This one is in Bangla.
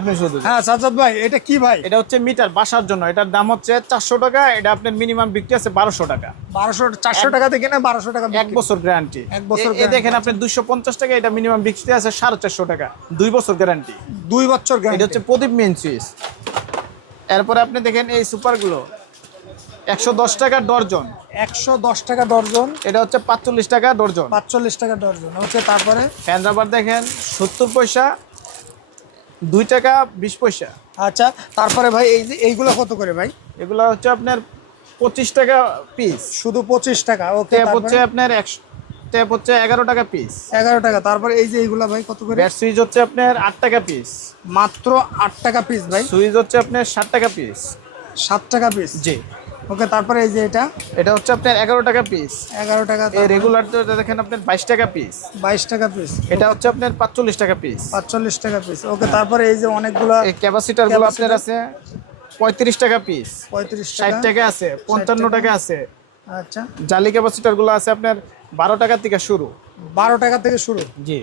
আপনি শুধু হ্যাঁ সাজ্জাদ ভাই, এটা কি ভাই? এটা হচ্ছে মিটার বাসার জন্য, এটার দাম হচ্ছে 400 টাকা। এটা আপনার মিনিমাম বিক্রি আছে 1200 টাকা। 1200, 400 টাকা থেকে না 1200 টাকা এক বছর গ্যারান্টি। এক বছর এই দেখেন আপনি 250 টাকা, এটা মিনিমাম বিক্রি আছে 450 টাকা, 2 বছর গ্যারান্টি। 2 বছর এটা গ্যারান্টি। হচ্ছে প্রদীপ মেইন সুইচ। এরপরে আপনি দেখেন এই সুপারগুলো 110 টাকা ডর্জন। 110 টাকা ডর্জন। এটা হচ্ছে 45 টাকা ডর্জন। 45 টাকা ডর্জন হচ্ছে। তারপরে ফ্যান রাবার দেখেন 70 পয়সা, 2 টাকা 20 পয়সা। আচ্ছা, তারপরে ভাই এই যে এইগুলো কত করে ভাই? এগুলো হচ্ছে আপনার 25 টাকা পিস। শুধু 25 টাকা। ওকে, ট্যাপ হচ্ছে আপনার 100, ট্যাপ হচ্ছে 11 টাকা পিস। 11 টাকা। তারপরে এই যে এইগুলা ভাই কত করে? ব্যাট সুইচ হচ্ছে আপনার 8 টাকা পিস। মাত্র 8 টাকা পিস ভাই। সুইচ হচ্ছে আপনার 60 টাকা পিস। 7 টাকা পিস। জি। ওকে, তারপরে এই যে এটা হচ্ছে আপনার 11 টাকা পিস। 11 টাকা। এই রেগুলার দেখেন আপনার 22 টাকা পিস। 22 টাকা পিস। এটা হচ্ছে আপনার 45 টাকা পিস। 45 টাকা পিস। ওকে, তারপরে এই যে অনেকগুলা এই ক্যাপাসিটার গুলো আপনার আছে 35 টাকা পিস, 35 60 টাকা। টাকা আছে, 55 টাকা আছে। আচ্ছা, জালি ক্যাপাসিটার গুলো আছে আপনার 12 টাকা থেকে শুরু। 12 টাকা থেকে শুরু। জি।